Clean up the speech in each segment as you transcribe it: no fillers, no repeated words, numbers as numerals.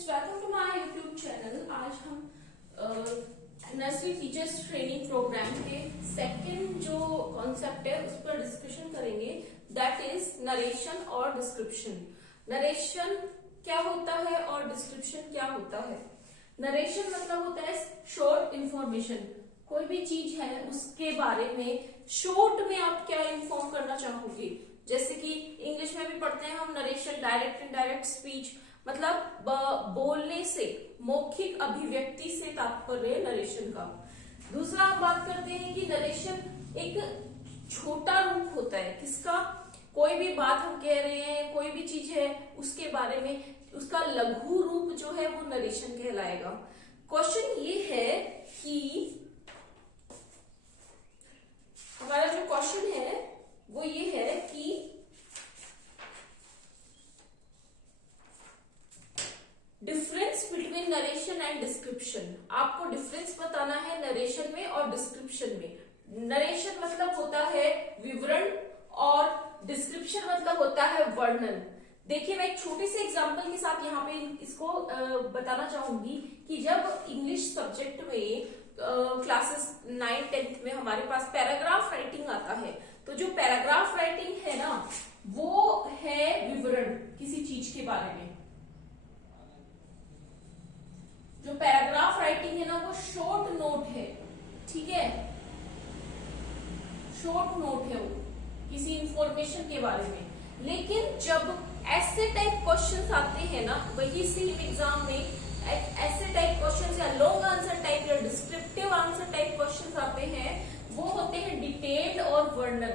Students, welcome to my YouTube channel. आज हम nursery teachers training programme के second जो कॉन्सेप्ट है उस पर डिस्कशन करेंगे, दैट इज नरेशन और डिस्क्रिप्शन। नरेशन क्या होता है और डिस्क्रिप्शन क्या होता है? नरेशन मतलब होता है शॉर्ट इंफॉर्मेशन। कोई भी चीज है उसके बारे में शॉर्ट में आप क्या इंफॉर्म करना चाहोगे। जैसे कि इंग्लिश में भी पढ़ते हैं हम नरेशन, डायरेक्ट इनडायरेक्ट स्पीच, मतलब बोलने से, मौखिक अभिव्यक्ति से तात्पर्य नरेशन का। दूसरा हम बात करते हैं कि नरेशन एक छोटा रूप होता है किसका? कोई भी बात हम कह रहे हैं, कोई भी चीज है उसके बारे में, उसका लघु रूप जो है वो नरेशन कहलाएगा। क्वेश्चन ये है कि हमारा जो क्वेश्चन है वो ये है कि difference between narration and description. आपको डिफरेंस बताना है नरेशन में और डिस्क्रिप्शन में। नरेशन मतलब होता है विवरण और डिस्क्रिप्शन मतलब होता है वर्णन। देखिए, मैं एक छोटे से एग्जांपल के साथ यहाँ पे इसको बताना चाहूंगी कि जब इंग्लिश सब्जेक्ट में क्लासेस 9th 10th में हमारे पास पैराग्राफ राइटिंग आता है, तो जो पैराग्राफ राइटिंग है ना वो है विवरण किसी चीज के बारे में। जो पैराग्राफ राइटिंग है ना वो शॉर्ट नोट है, ठीक है, शॉर्ट नोट है वो किसी इंफॉर्मेशन के बारे में। लेकिन जब ऐसे टाइप क्वेश्चंस आते हैं ना, वही सेम एग्जाम में ऐसे टाइप क्वेश्चंस या लॉन्ग आंसर टाइप या डिस्क्रिप्टिव आंसर टाइप क्वेश्चंस आते हैं, वो होते हैं डिटेल्ड और वर्णन।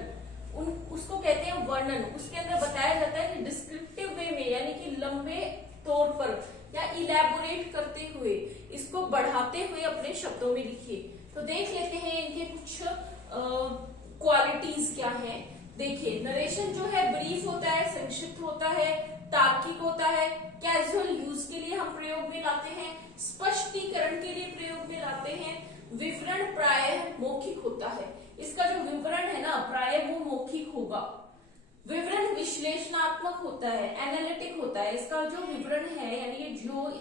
उसको कहते हैं वर्णन। उसके अंदर बताया जाता है कि डिस्क्रिप्टिव वे में, यानी कि लंबे तौर पर या इलेबोरेट करते हुए, इसको बढ़ाते हुए अपने शब्दों में लिखिए। तो देख लेते हैं इनके कुछ क्वालिटीज क्या हैं। देखिए, नरेशन जो है ब्रीफ होता है, संक्षिप्त होता है, तार्किक होता है, कैजुअल यूज के लिए हम प्रयोग में लाते हैं, स्पष्टीकरण के लिए प्रयोग में लाते हैं, विवरण प्रायः मौखिक होता है। इसका जो विवरण है ना प्रायः वो मौखिक होगा। विवरण विश्लेषणात्मक होता है, एनालिटिक होता है। इसका जो विवरण है यानी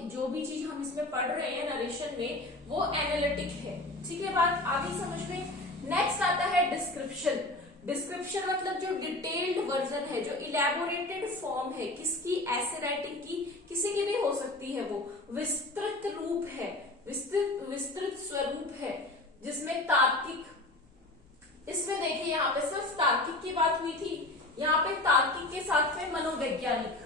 जो भी चीज हम इसमें पढ़ रहे हैं नरेशन में, वो एनालिटिक है। ठीक है, बात आगे समझ में। नेक्स्ट आता है डिस्क्रिप्शन। डिस्क्रिप्शन मतलब जो डिटेल्ड वर्जन है, जो इलेबोरेटेड फॉर्म है किसकी, ऐसे राइटिंग की, किसी की भी हो सकती है, वो विस्तृत रूप है, विस्तृत स्वरूप है, जिसमें तार्किक, इसमें देखिए यहाँ पे सिर्फ तार्किक की बात हुई थी, यहाँ पे तार्किक के साथ में मनोवैज्ञानिक,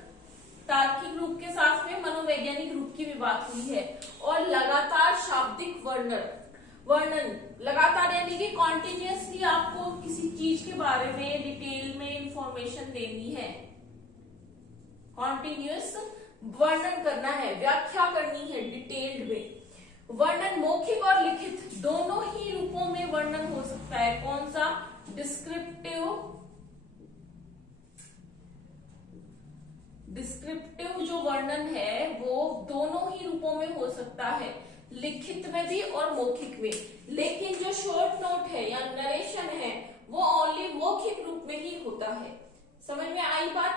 तार्किक रूप के साथ में मनोवैज्ञानिक रूप की भी बात हुई है। और लगातार शाब्दिक वर्णन लगातार यानी कि कॉन्टिन्यूअसली आपको किसी चीज के बारे में डिटेल में इंफॉर्मेशन देनी है, कॉन्टिन्यूअस वर्णन करना है, व्याख्या करनी है डिटेल्ड में। वर्णन मौखिक और लिखित दोनों ही रूपों में वर्णन हो सकता है। कौन सा? डिस्क्रिप्टिव जो वर्णन है वो दोनों ही रूपों में हो सकता है, लिखित में भी और मौखिक में। लेकिन जो शॉर्ट नोट है या नरेशन है वो ओनली मौखिक रूप में ही होता है। समझ में आई बात?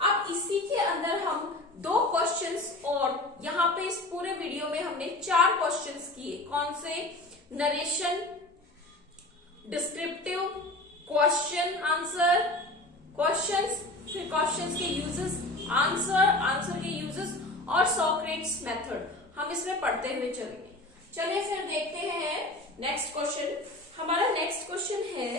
अब इसी के अंदर हम दो क्वेश्चंस, और यहाँ पे इस पूरे वीडियो में हमने 4 क्वेश्चंस किए। कौन से? Narration, descriptive, question answer, questions, फिर क्वेश्चंस के यूजेस, आंसर के यूजेस और सॉक्रेट्स मेथड हम इसमें पढ़ते हुए चलेंगे। चलिए फिर देखते हैं नेक्स्ट क्वेश्चन। हमारा नेक्स्ट क्वेश्चन है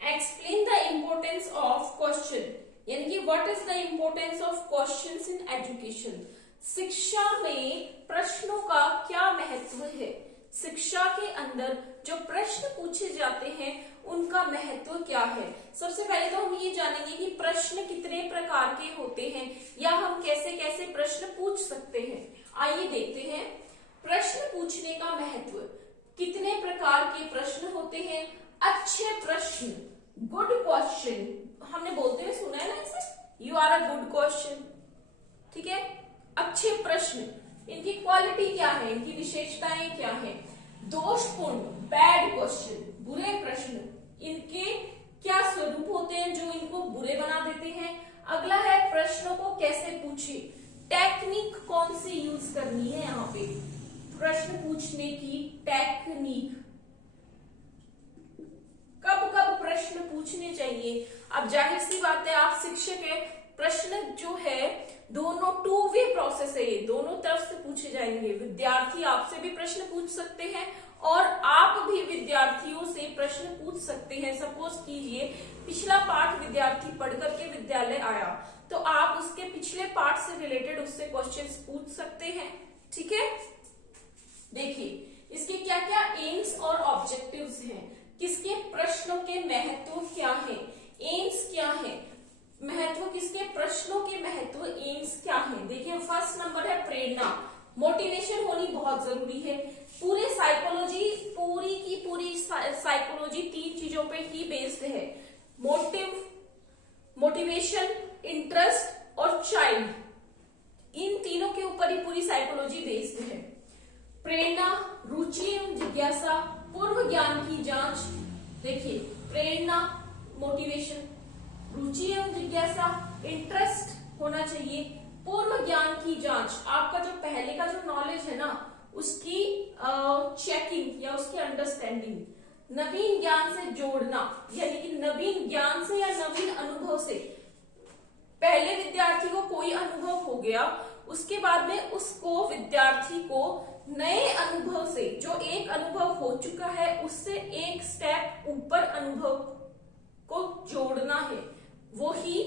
explain the importance of question, यानी कि what is the importance of questions in education. शिक्षा में प्रश्नों का क्या महत्व है? शिक्षा के अंदर जो प्रश्न पूछे जाते हैं उनका महत्व क्या है? सबसे पहले तो हम ये जानेंगे कि प्रश्न कितने प्रकार के होते हैं या हम कैसे कैसे प्रश्न पूछ सकते हैं। आइए देखते हैं प्रश्न पूछने का महत्व। कितने प्रकार के प्रश्न होते हैं? अच्छे प्रश्न, गुड क्वेश्चन, हमने बोलते हुए सुना है ना इसे, you are a good question, ठीक है। अच्छे प्रश्न, इनकी क्वालिटी क्या है, इनकी विशेषताएं क्या है? दोषपूर्ण, बैड क्वेश्चन, बुरे प्रश्न, इनके क्या स्वरूप होते हैं जो इनको बुरे बना देते हैं? अगला है प्रश्नों को कैसे पूछे, टेक्निक कौन सी यूज करनी है यहाँ पे, प्रश्न पूछने की टेक्निक, कब कब प्रश्न पूछने चाहिए। अब जाहिर सी बात है, आप शिक्षक है, प्रश्न जो है दोनों टू वे प्रोसेस है, ये दोनों तरफ से पूछे जाएंगे। विद्यार्थी आपसे भी प्रश्न पूछ सकते हैं और आप भी विद्यार्थियों से प्रश्न पूछ सकते हैं। सपोज कीजिए पिछला पाठ विद्यार्थी पढ़ करके विद्यालय आया, तो आप उसके पिछले पाठ से रिलेटेड उससे क्वेश्चंस पूछ सकते हैं। ठीक है, देखिए इसके क्या क्या एम्स और ऑब्जेक्टिव्स हैं, किसके प्रश्नों के महत्व क्या है, एम्स क्या है, महत्व किसके, प्रश्नों के महत्व, एम्स क्या है। देखिए फर्स्ट नंबर है प्रेरणा, मोटिवेशन होनी बहुत जरूरी है। पूरी साइकोलॉजी, पूरी की पूरी साइकोलॉजी 3 चीजों पे ही बेस्ड है, मोटिव, मोटिवेशन, इंटरेस्ट और चाइल्ड, इन तीनों के ऊपर ही पूरी साइकोलॉजी बेस्ड है। प्रेरणा, रुचि एवं जिज्ञासा, पूर्व ज्ञान की जांच। देखिए प्रेरणा, मोटिवेशन, रुचि एवं जिज्ञासा, इंटरेस्ट होना चाहिए, पूर्व ज्ञान की जांच, आपका जो पहले का जो नॉलेज है ना उसकी चेकिंग या उसकी अंडरस्टैंडिंग, नवीन ज्ञान से जोड़ना, यानी कि नवीन ज्ञान से या नवीन अनुभव से। पहले विद्यार्थी को कोई अनुभव हो गया, उसके बाद में उसको विद्यार्थी को नए अनुभव से, जो एक अनुभव हो चुका है उससे एक स्टेप ऊपर अनुभव को जोड़ना है, वो ही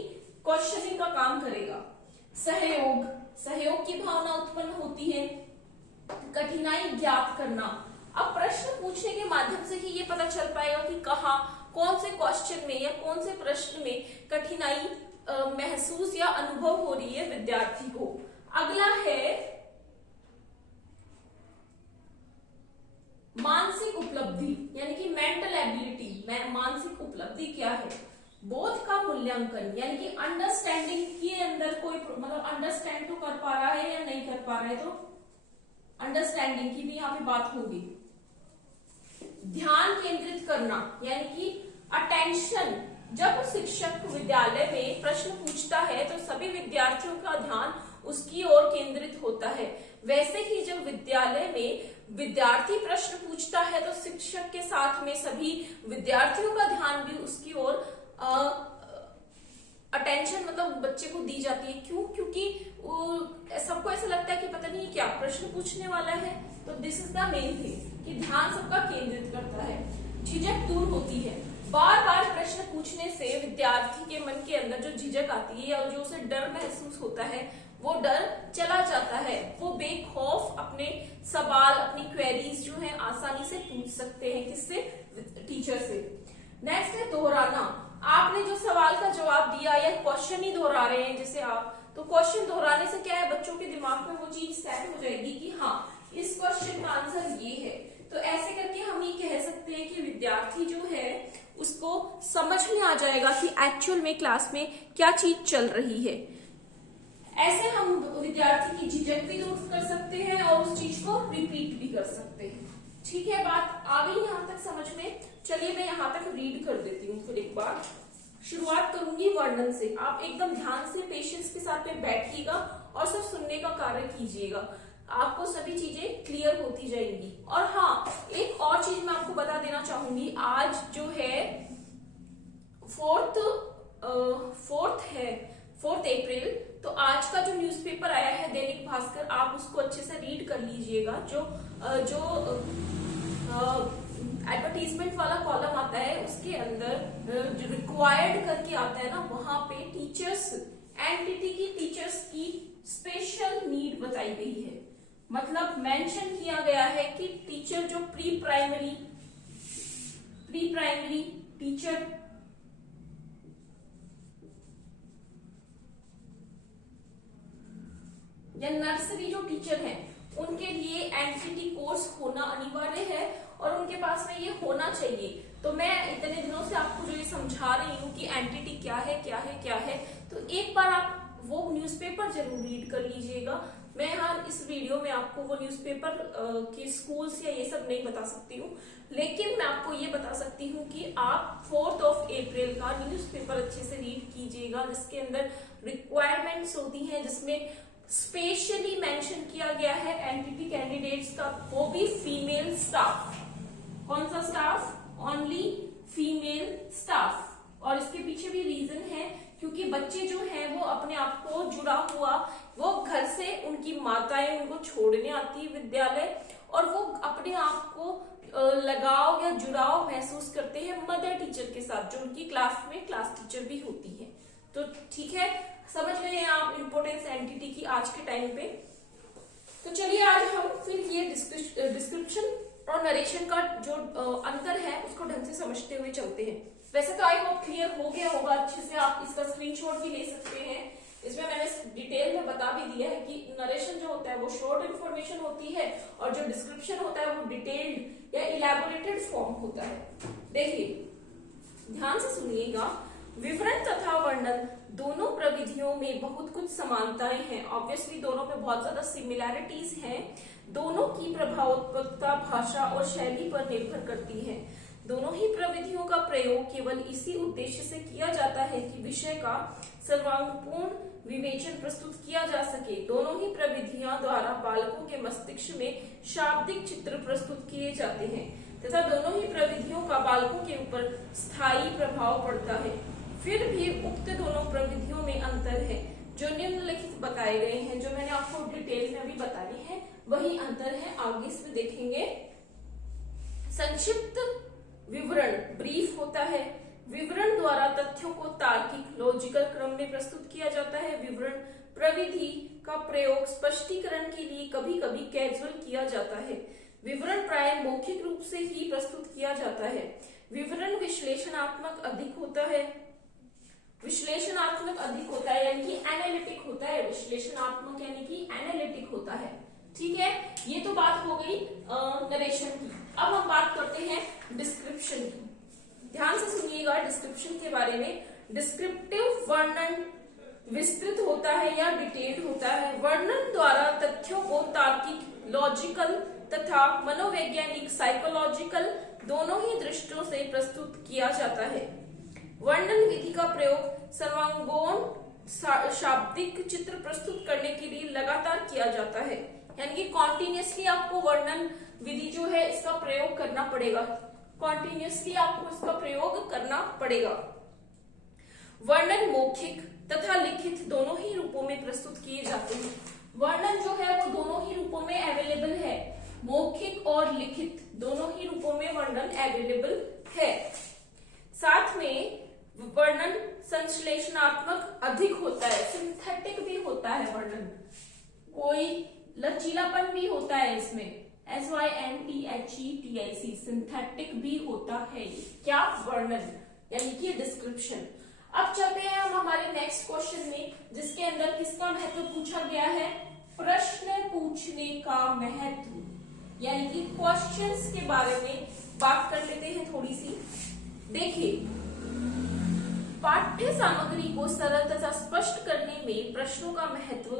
क्वेश्चनिंग का काम करेगा। सहयोग, सहयोग की भावना उत्पन्न होती है। कठिनाई ज्ञात करना, अब प्रश्न पूछने के माध्यम से ही ये पता चल पाएगा कि कहाँ, कौन से क्वेश्चन में या कौन से प्रश्न में कठिनाई महसूस या अनुभव हो रही है विद्यार्थी को। अगला है मानसिक उपलब्धि, यानी कि मेंटल एबिलिटी, मानसिक उपलब्धि क्या है, बोध का मूल्यांकन, यानी कि अंडरस्टैंडिंग के अंदर कोई मतलब अंडरस्टैंड तो कर पा रहा है या नहीं कर पा रहा है, तो अंडरस्टैंडिंग की भी यहाँ पे बात होगी। ध्यान केंद्रित करना, यानी कि अटेंशन, जब शिक्षक विद्यालय में प्रश्न पूछता है तो सभी विद्यार्थियों का ध्यान उसकी ओर केंद्रित होता है। वैसे ही जब विद्यालय में विद्यार्थी प्रश्न पूछता है तो शिक्षक के साथ में सभी विद्यार्थियों का ध्यान भी उसकी ओर अटेंशन मतलब बच्चे को दी जाती है। क्यों? क्योंकि सबको ऐसा लगता है कि पता नहीं क्या प्रश्न पूछने वाला है, तो this is the main thing कि ध्यान सबका केंद्रित करता है। झिझक दूर होती है, बार बार प्रश्न पूछने से विद्यार्थी के मन के अंदर जो झिझक आती है और जो उसे डर महसूस होता है वो डर चला जाता है, वो बेखौफ अपने सवाल, अपनी क्वेरीज जो है आसानी से पूछ सकते हैं। किससे? टीचर से। नेक्स्ट है दोहराना, आपने जो सवाल का जवाब दिया या क्वेश्चन ही दोहरा रहे हैं जैसे आप, तो क्वेश्चन दोहराने से क्या है, बच्चों के दिमाग में वो चीज सेट हो जाएगी कि हाँ इस क्वेश्चन का आंसर ये है। तो ऐसे करके हम ये कह सकते हैं कि विद्यार्थी जो है उसको समझ में आ जाएगा कि एक्चुअल में क्लास में क्या चीज चल रही है। ऐसे हम विद्यार्थी की झिझक भी दूर कर सकते हैं और उस चीज को रिपीट भी कर सकते हैं। ठीक है, बात आ गई यहाँ तक समझ में? चलिए मैं यहाँ तक रीड कर देती हूँ फिर एक बार। शुरुआत करूंगी वर्णन से, आप एकदम ध्यान से पेशेंस के साथ में बैठिएगा और सब सुनने का कार्य कीजिएगा, आपको सभी चीजें क्लियर होती जाएंगी। और हाँ, एक और चीज मैं आपको बता देना चाहूंगी, आज जो है 4 अप्रैल, तो आज का जो न्यूज़पेपर आया है दैनिक भास्कर, आप उसको अच्छे से रीड कर लीजिएगा। जो एडवर्टीजमेंट वाला कॉलम आता है उसके अंदर जो रिक्वायर्ड करके आता है ना, वहां पे टीचर्स, एनटीटी की टीचर्स की स्पेशल नीड बताई गई है। मतलब मेंशन किया गया है कि टीचर जो प्री प्राइमरी टीचर या नर्सरी जो टीचर हैं उनके लिए एनटीटी कोर्स होना अनिवार्य है और उनके पास में ये होना चाहिए। तो मैं इतने दिनों से आपको जो ये समझा रही हूँ कि एनटीटी क्या है, तो एक बार आप वो न्यूज़पेपर जरूर रीड कर लीजिएगा। मैं यहाँ इस वीडियो में आपको वो न्यूज़पेपर की स्कूल्स या ये सब नहीं बता सकती हूँ, लेकिन मैं आपको ये बता सकती हूँ कि आप 4 अप्रैल का न्यूज़पेपर अच्छे से रीड कीजिएगा, जिसके अंदर रिक्वायरमेंट्स होती हैं, जिसमें स्पेशली मेंशन किया गया है एनटीटी कैंडिडेट्स का, वो भी फीमेल स्टाफ। कौन सा स्टाफ? Only female staff. और इसके पीछे भी रीजन है, क्योंकि बच्चे जो हैं वो अपने आप को जुड़ा हुआ, वो घर से उनकी माताएं उनको छोड़ने आती है विद्यालय, और वो अपने आप को लगाव या जुड़ाव महसूस करते हैं मदर टीचर के साथ, जो उनकी क्लास में क्लास टीचर भी होती है। तो ठीक है, समझ गए हैं आप इंपॉर्टेंस एनटीटी की आज के टाइम पे। तो चलिए आज हम फिर ये डिस्क्रिप्शन और नरेशन का जो अंतर है उसको ढंग से समझते हुए चलते हैं। वैसे तो आई होप क्लियर हो गया होगा अच्छे से, आप इसका स्क्रीनशॉट भी ले सकते हैं। इसमें मैंने डिटेल में बता भी दिया है कि नरेशन जो होता है वो शॉर्ट इंफॉर्मेशन होती है, और जो डिस्क्रिप्शन होता है वो डिटेल्ड या इलैबोरेटेड फॉर्म होता है। देखिए ध्यान से सुनिएगा, विवरण तथा वर्णन दोनों प्रविधियों में बहुत कुछ समानताएं हैं। ऑब्वियसली दोनों में बहुत ज्यादा सिमिलैरिटीज हैं। दोनों की प्रभावोत्पत्ता भाषा और शैली पर निर्भर करती है। दोनों ही प्रविधियों का प्रयोग केवल इसी उद्देश्य से किया जाता है कि विषय का सर्वांगपूर्ण विवेचन प्रस्तुत किया जा सके। दोनों ही प्रविधियां द्वारा बालकों के मस्तिष्क में शाब्दिक चित्र प्रस्तुत किए जाते हैं तथा दोनों ही प्रविधियों का बालकों के ऊपर स्थायी प्रभाव पड़ता है। फिर भी उक्त दोनों प्रविधियों में अंतर है जो निम्नलिखित बताए गए हैं, जो मैंने आपको डिटेल में अभी बताई है वही अंतर है। आगे इसमें देखेंगे। संक्षिप्त विवरण ब्रीफ होता है। विवरण द्वारा तथ्यों को तार्किक लॉजिकल क्रम में प्रस्तुत किया जाता है। विवरण प्रविधि का प्रयोग स्पष्टीकरण के लिए कभी कभी कैजुअल किया जाता है। विवरण प्राय मौखिक रूप से ही प्रस्तुत किया जाता है। विवरण विश्लेषणात्मक अधिक होता है। विश्लेषणात्मक अधिक होता है यानी कि एनालिटिक होता है। विश्लेषणात्मक यानी कि एनालिटिक होता है। ठीक है, ये तो बात हो गई नरेशन की। अब हम बात करते हैं डिस्क्रिप्शन की। ध्यान से सुनिएगा डिस्क्रिप्शन के बारे में। डिस्क्रिप्टिव वर्णन विस्तृत होता है या डिटेल्ड होता है। वर्णन द्वारा तथ्यों को तार्किक लॉजिकल तथा मनोवैज्ञानिक साइकोलॉजिकल दोनों ही दृष्टियों से प्रस्तुत किया जाता है। वर्णन विधि का प्रयोग सर्वांगोण शाब्दिक चित्र प्रस्तुत करने के लिए लगातार किया जाता है, यानी कि कॉन्टिन्यूसली आपको वर्णन विधि जो है इसका प्रयोग करना पड़ेगा। कॉन्टिन्यूसली आपको इसका प्रयोग करना पड़ेगा। वर्णन मौखिक तथा लिखित दोनों ही रूपों में प्रस्तुत किए जाते हैं। वर्णन जो है वो दोनों ही रूपों में अवेलेबल है। मौखिक और लिखित दोनों ही रूपों में वर्णन अवेलेबल है। साथ में वर्णन संश्लेषणात्मक अधिक होता है, सिंथेटिक भी होता है वर्णन, कोई लचीलापन भी होता है इसमें, SYNTHETIC सिंथेटिक भी होता है। क्या? वर्णन यानी कि डिस्क्रिप्शन। अब चलते हैं हम हमारे नेक्स्ट क्वेश्चन में, जिसके अंदर किसका महत्व पूछा गया है? प्रश्न पूछने का महत्व, यानी कि क्वेश्चंस के बारे में बात कर लेते हैं थोड़ी सी। देखिए, पाठ्य सामग्री को सरल तथा स्पष्ट करने में प्रश्नों का महत्व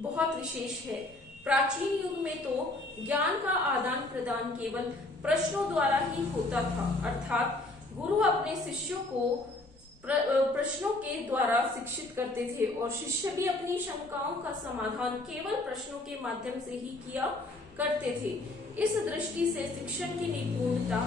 बहुत विशेष है। प्राचीन युग में तो ज्ञान का आदान प्रदान केवल प्रश्नों द्वारा ही होता था, अर्थात गुरु अपने शिष्यों को प्रश्नों के द्वारा शिक्षित करते थे और शिष्य भी अपनी शंकाओं का समाधान केवल प्रश्नों के माध्यम से ही किया करते थे। इस दृष्टि से शिक्षण की निपुणता,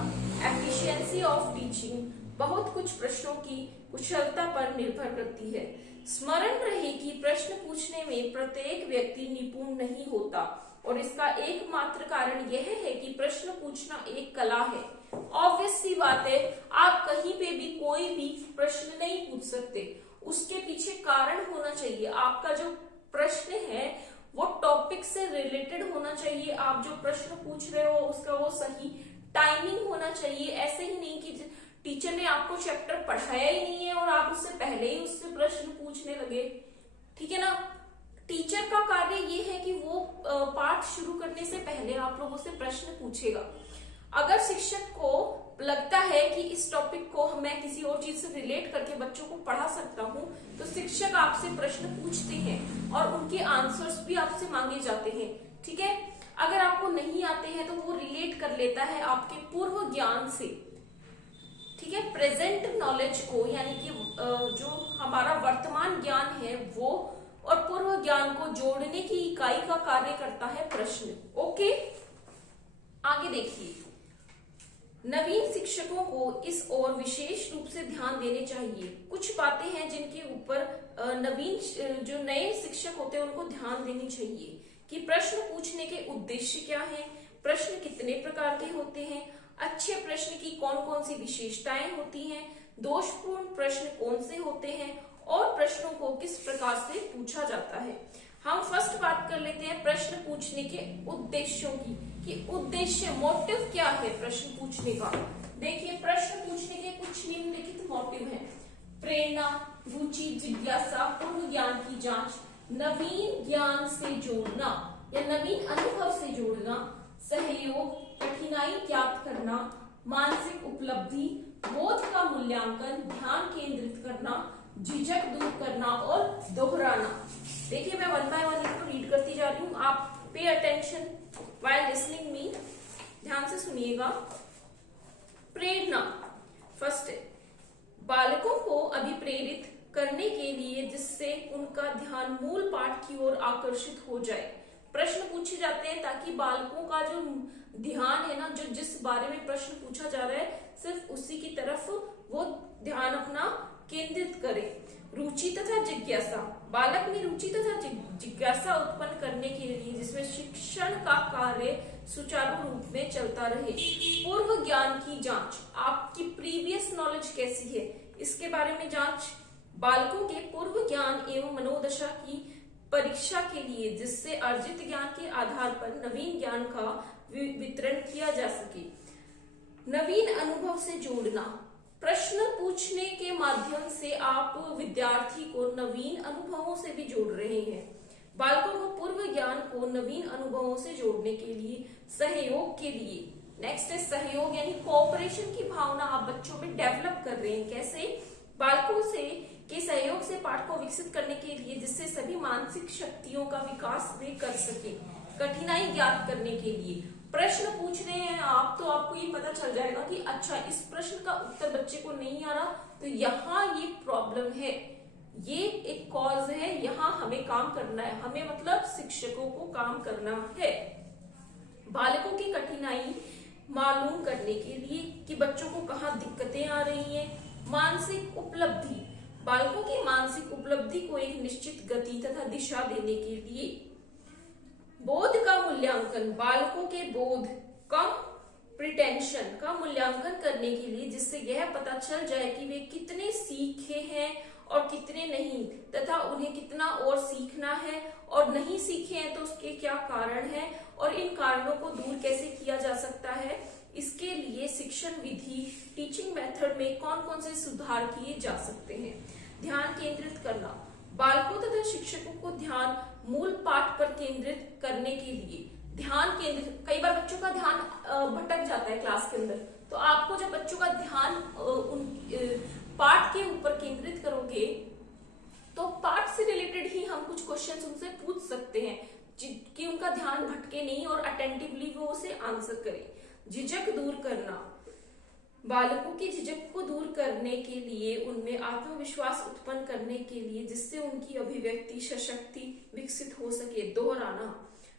एफिशिएंसी ऑफ टीचिंग, बहुत कुछ प्रश्नों की कुशलता पर निर्भर करती है। स्मरण रहे कि प्रश्न पूछने में प्रत्येक व्यक्ति निपुण नहीं होता और इसका एकमात्र कारण यह है कि प्रश्न पूछना एक कला है। ऑब्वियस सी बात है, आप कहीं पे भी कोई भी प्रश्न नहीं पूछ सकते, उसके पीछे कारण होना चाहिए। आपका जो प्रश्न है वो टॉपिक से रिलेटेड होना चाहिए। आप जो प्रश्न पूछ रहे हो उसका वो सही टाइमिंग होना चाहिए। ऐसे ही नहीं कि टीचर ने आपको चैप्टर पढ़ाया ही नहीं है और आप उससे पहले ही उससे प्रश्न पूछने लगे। ठीक है ना? टीचर का कार्य ये है कि वो पाठ शुरू करने से पहले आप लोगों से प्रश्न पूछेगा। अगर शिक्षक को लगता है कि इस टॉपिक को मैं किसी और चीज से रिलेट करके बच्चों को पढ़ा सकता हूँ, तो शिक्षक आपसे प्रश्न पूछते हैं और उनके आंसर्स भी आपसे मांगे जाते हैं। ठीक है? अगर आपको नहीं आते हैं तो वो रिलेट कर लेता है आपके पूर्व ज्ञान से। ठीक है? प्रेजेंट नॉलेज को, यानी कि जो हमारा वर्तमान ज्ञान है वो और पूर्व ज्ञान को जोड़ने की इकाई का कार्य करता है प्रश्न। ओके, आगे देखिए, नवीन शिक्षकों को इस ओर विशेष रूप से ध्यान देने चाहिए। कुछ बातें हैं जिनके ऊपर नवीन जो नए शिक्षक होते हैं उनको ध्यान देनी चाहिए कि प्रश्न पूछने के उद्देश्य क्या है, प्रश्न कितने प्रकार के होते हैं, अच्छे प्रश्न की कौन कौन सी विशेषताएं होती हैं, दोषपूर्ण प्रश्न कौन से होते हैं और प्रश्नों को किस प्रकार से पूछा जाता है। हम फर्स्ट बात कर लेते हैं प्रश्न पूछने के उद्देश्यों की, कि उद्देश्य मोटिव क्या है प्रश्न पूछने का। देखिए, प्रश्न पूछने के कुछ निम्नलिखित मोटिव हैं: प्रेरणा, रुचि, जिज्ञासा, पूर्व ज्ञान की जांच, नवीन ज्ञान से जोड़ना या नवीन अनुभव से जोड़ना, सहयोग, कठिनाई ज्ञात करना, मानसिक उपलब्धि, बोध का मूल्यांकन, ध्यान केंद्रित करना, झिझक दूर करना और दोहराना। देखिए, मैं वन बाय वन इनको रीड करती जा रही हूँ, आप pay attention while listening me, ध्यान से सुनिएगा। प्रेरणा, फर्स्ट है बालकों को अभिप्रेरित करने के लिए जिससे उनका ध्यान मूल पाठ की ओर आकर्षित हो जाए। प्रश्न पूछे जाते हैं ताकि बालकों का जो ध्यान है ना, जो जिस बारे में प्रश्न पूछा जा रहा है सिर्फ उसी की तरफ वो ध्यान अपना केंद्रित करे। रुचि तथा जिज्ञासा, बालक में रुचि तथा जिज्ञासा उत्पन्न करने के लिए जिसमें शिक्षण का कार्य सुचारू रूप में चलता रहे। पूर्व ज्ञान की जांच, आपकी प्रीवियस नॉलेज कैसी है इसके बारे में जांच। बालकों के पूर्व ज्ञान एवं मनोदशा की परीक्षा के लिए जिससे अर्जित ज्ञान के आधार पर नवीन ज्ञान का वितरण किया जा सके। नवीन अनुभव से जोड़ना, प्रश्न पूछने के माध्यम से आप विद्यार्थी को नवीन अनुभवों से भी जोड़ रहे हैं। बालकों को पूर्व ज्ञान को नवीन अनुभवों से जोड़ने के लिए सहयोग के लिए, नेक्स्ट है सहयोग यानी कोऑपरेशन की भावना आप बच्चों में डेवलप कर रहे हैं। कैसे? बालकों से के सहयोग से पाठ को विकसित करने के लिए जिससे सभी मानसिक शक्तियों का विकास वे कर सके। कठिनाई ज्ञात करने के लिए, प्रश्न पूछ रहे हैं आप तो आपको ये पता चल जाएगा कि अच्छा इस प्रश्न का उत्तर बच्चे को नहीं आ रहा तो यहाँ ये प्रॉब्लम है, ये एक कॉज है, यहाँ हमें काम करना है, हमें मतलब शिक्षकों को काम करना है। बालकों की कठिनाई मालूम करने के लिए कि बच्चों को कहाँ दिक्कतें आ रही हैं। मानसिक उपलब्धि, बालकों की मानसिक उपलब्धि को एक निश्चित गति तथा दिशा देने के लिए। बोध का मूल्यांकन, बालकों के बोध कम प्रिटेंशन का मूल्यांकन करने के लिए जिससे यह पता चल जाए कि वे कितने सीखे हैं और कितने नहीं, तथा उन्हें कितना और सीखना है और नहीं सीखे हैं तो उसके क्या कारण है और इन कारणों को दूर कैसे किया जा सकता है। इसके लिए शिक्षण विधि, टीचिंग मेथड में कौन कौन से सुधार किए जा सकते हैं। ध्यान केंद्रित करना, बालकों तथा शिक्षकों को ध्यान मूल पाठ पर केंद्रित करने के लिए ध्यान केंद्रित, कई बार बच्चों का ध्यान भटक जाता है क्लास के अंदर, तो आपको जब बच्चों का ध्यान उन पाठ के ऊपर केंद्रित करोगे तो पाठ से रिलेटेड ही हम कुछ क्वेश्चंस उनसे पूछ सकते हैं कि उनका ध्यान भटके नहीं और अटेंटिवली वो उसे आंसर करे। झिझक दूर करना, बालकों की झिझक को दूर करने के लिए उनमें आत्मविश्वास उत्पन्न करने के लिए जिससे उनकी अभिव्यक्ति सशक्ति विकसित हो सके। दोहराना,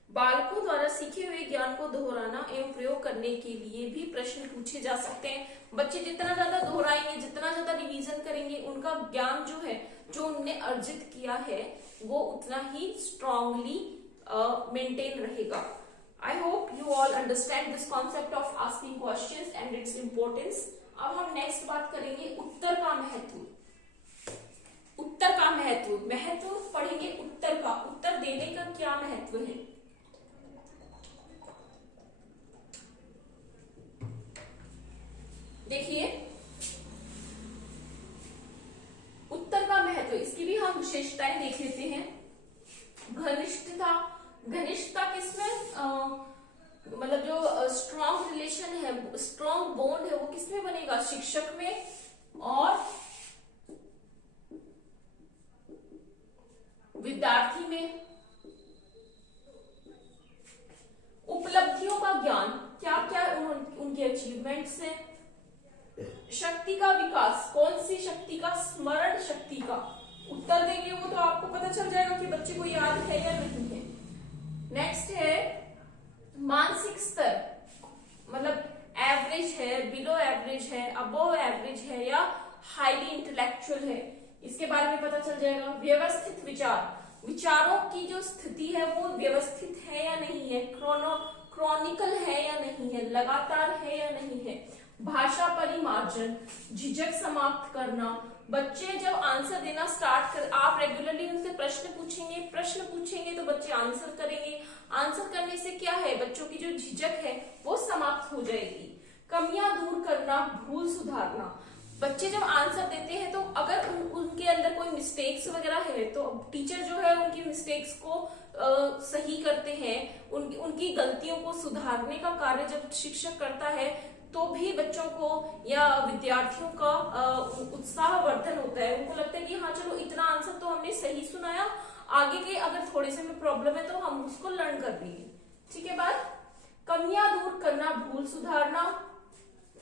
बालकों द्वारा सीखे हुए ज्ञान को दोहराना एवं प्रयोग करने के लिए भी प्रश्न पूछे जा सकते हैं। बच्चे जितना ज्यादा दोहराएंगे, जितना ज्यादा रिवीजन करेंगे, उनका ज्ञान जो है, जो उनने अर्जित किया है, वो उतना ही स्ट्रांगली मेंटेन रहेगा। I hope you all understand this concept of asking questions and its importance. अब हम नेक्स्ट बात करेंगे उत्तर का महत्व। उत्तर का महत्व पढ़ेंगे उत्तर का, उत्तर देने का क्या महत्व है। देखिए, उत्तर का महत्व, इसकी भी हम विशेषताएं देख लेते हैं। घनिष्ठता किसमें, मतलब जो स्ट्रॉन्ग रिलेशन है, स्ट्रॉन्ग बॉन्ड है, वो किसमें बनेगा? शिक्षक में और विद्यार्थी में। उपलब्धियों का ज्ञान, क्या क्या उनके अचीवमेंट्स हैं। शक्ति का विकास, कौन सी शक्ति का? स्मरण शक्ति का, उत्तर देंगे वो तो आपको पता चल जाएगा कि बच्चे को याद है या नहीं है। नेक्स्ट है मानसिक स्तर, मतलब एवरेज है, बिलो एवरेज है, अबोव एवरेज है या हाईली इंटेलेक्चुअल है, इसके बारे में पता चल जाएगा। व्यवस्थित विचार, विचारों की जो स्थिति है वो व्यवस्थित है या नहीं है, क्रॉनिकल है या नहीं है, लगातार है या नहीं है। भाषा परिमार्जन, झिझक समाप्त करना, बच्चे जब आंसर देना स्टार्ट कर, आप रेगुलरली उनसे प्रश्न पूछेंगे तो बच्चे आंसर करेंगे। आंसर करने से क्या है, बच्चों की जो झिझक है वो समाप्त हो जाएगी। कमियां दूर करना, भूल सुधारना, बच्चे जब आंसर देते हैं तो अगर उनके अंदर कोई मिस्टेक्स वगैरह है तो टीचर जो है उनकी मिस्टेक्स को सही करते हैं, उनकी गलतियों को सुधारने का कार्य जब शिक्षक करता है तो भी बच्चों को या विद्यार्थियों का उत्साहवर्धन होता है। उनको लगता है कि हाँ चलो इतना आंसर तो हमने सही सुनाया, आगे के अगर थोड़े से में प्रॉब्लम है तो हम उसको लर्न कर लेंगे। ठीक है बात। कमियां दूर करना, भूल सुधारना,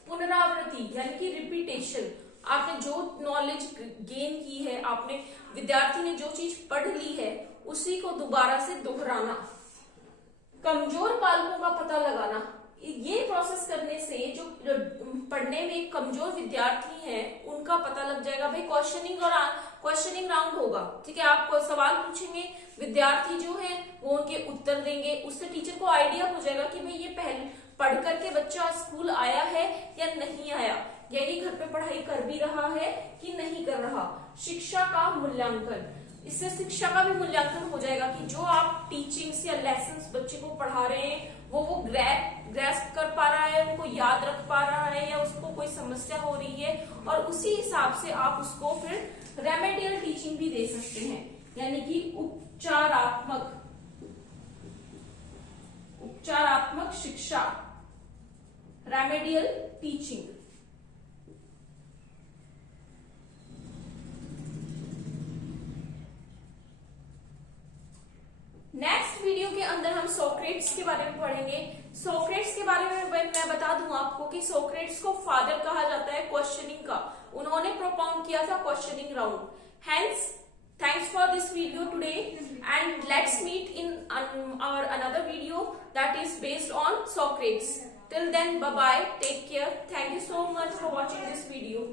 पुनरावृत्ति यानी कि रिपीटेशन, आपने जो नॉलेज गेन की है, आपने विद्यार्थी ने जो चीज पढ़ ली है उसी को दोबारा से दोहराना। कमजोर बालकों का पता लगाना, ये प्रोसेस करने से जो पढ़ने में कमजोर विद्यार्थी हैं उनका पता लग जाएगा। भाई क्वेश्चनिंग राउंड होगा, ठीक है, आपको सवाल पूछेंगे, विद्यार्थी जो है वो उनके उत्तर देंगे, उससे टीचर को आइडिया हो जाएगा कि भाई ये पहले पढ़ करके बच्चा स्कूल आया है या नहीं आया, या ये घर पे पढ़ाई कर भी रहा है कि नहीं कर रहा। शिक्षा का मूल्यांकन, इससे शिक्षा का भी मूल्यांकन हो जाएगा कि जो आप टीचिंग्स या लेसन्स बच्चे को पढ़ा रहे हैं वो ग्रैस्प कर पा रहा है, उनको याद रख पा रहा है या उसको कोई समस्या हो रही है, और उसी हिसाब से आप उसको फिर रेमेडियल टीचिंग भी दे सकते हैं, यानी कि उपचारात्मक शिक्षा, रेमेडियल टीचिंग। नेक्स्ट वीडियो के अंदर हम सोक्रेट्स के बारे में पढ़ेंगे। सोक्रेट्स के बारे में मैं बता दूं आपको कि सोक्रेट्स को फादर कहा जाता है क्वेश्चनिंग का, उन्होंने प्रोपाउंड किया था questioning round. Hence thanks for this video today and let's meet in our another video that is based on Socrates. Till then, bye bye, take care, thank you so much for watching this video.